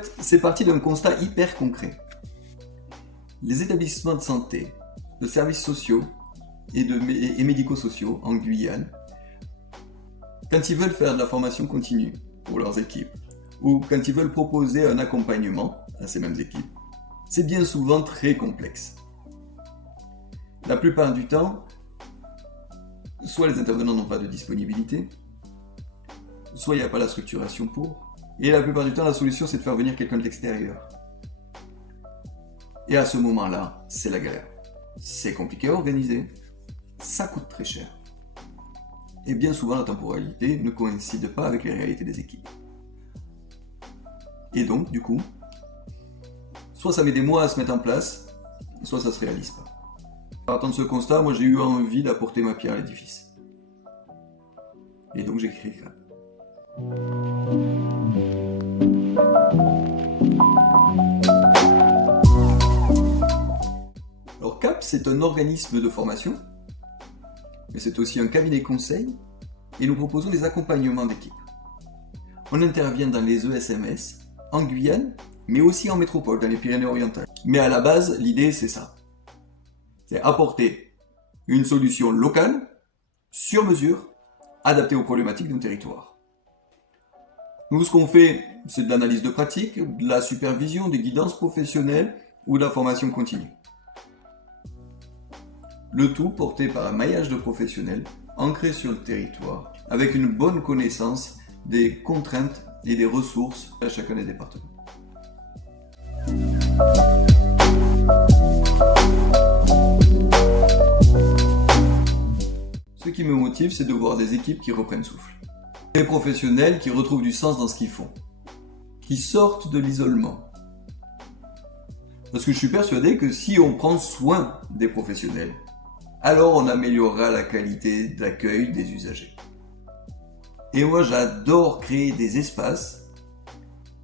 fait, c'est parti d'un constat hyper concret. Les établissements de santé, de services sociaux et médico-sociaux en Guyane, quand ils veulent faire de la formation continue pour leurs équipes, ou quand ils veulent proposer un accompagnement à ces mêmes équipes, c'est bien souvent très complexe. La plupart du temps, soit les intervenants n'ont pas de disponibilité, soit il n'y a pas la structuration pour, et la plupart du temps, la solution, c'est de faire venir quelqu'un de l'extérieur. Et à ce moment-là, c'est la galère. C'est compliqué à organiser, ça coûte très cher. Et bien souvent, la temporalité ne coïncide pas avec les réalités des équipes. Et donc, du coup, soit ça met des mois à se mettre en place, soit ça se réalise pas. Partant de ce constat, moi j'ai eu envie d'apporter ma pierre à l'édifice. Et donc j'ai créé CAP. Alors CAP, c'est un organisme de formation, mais c'est aussi un cabinet conseil, et nous proposons des accompagnements d'équipe. On intervient dans les ESMS, en Guyane, mais aussi en métropole, dans les Pyrénées-Orientales. Mais à la base, l'idée c'est ça. C'est apporter une solution locale, sur mesure, adaptée aux problématiques d'un territoire. Nous, ce qu'on fait, c'est de l'analyse de pratique, de la supervision, des guidances professionnelles ou de la formation continue. Le tout porté par un maillage de professionnels ancrés sur le territoire, avec une bonne connaissance des contraintes et des ressources à chacun des départements. Ce qui me motive, c'est de voir des équipes qui reprennent souffle. Des professionnels qui retrouvent du sens dans ce qu'ils font, qui sortent de l'isolement. Parce que je suis persuadé que si on prend soin des professionnels, alors on améliorera la qualité d'accueil des usagers. Et moi, j'adore créer des espaces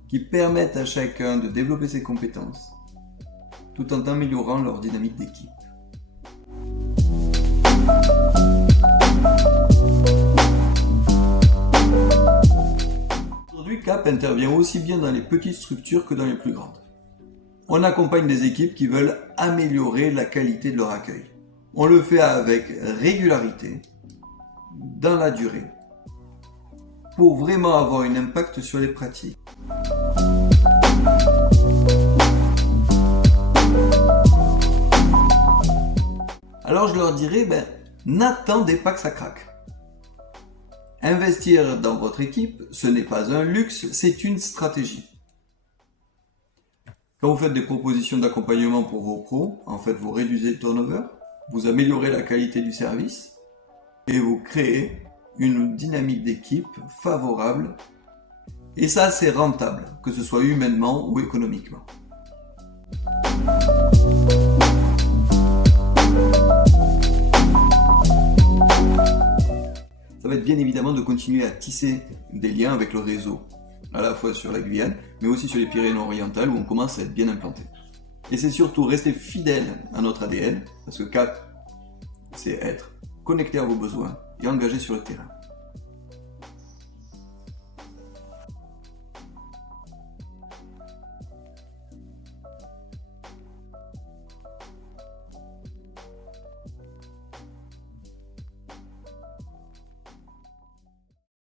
qui permettent à chacun de développer ses compétences, tout en améliorant leur dynamique d'équipe. Aujourd'hui, CAP intervient aussi bien dans les petites structures que dans les plus grandes. On accompagne des équipes qui veulent améliorer la qualité de leur accueil. On le fait avec régularité, dans la durée, pour vraiment avoir un impact sur les pratiques. Alors je leur dirais, n'attendez pas que ça craque. Investir dans votre équipe, ce n'est pas un luxe, c'est une stratégie. Quand vous faites des propositions d'accompagnement pour vos pros, en fait vous réduisez le turnover, vous améliorez la qualité du service et vous créez une dynamique d'équipe favorable. Et ça, c'est rentable, que ce soit humainement ou économiquement. Ça va être bien évidemment de continuer à tisser des liens avec le réseau, à la fois sur la Guyane, mais aussi sur les Pyrénées-Orientales où on commence à être bien implanté. Et c'est surtout rester fidèle à notre ADN, parce que CAP, c'est être connecté à vos besoins et engagé sur le terrain.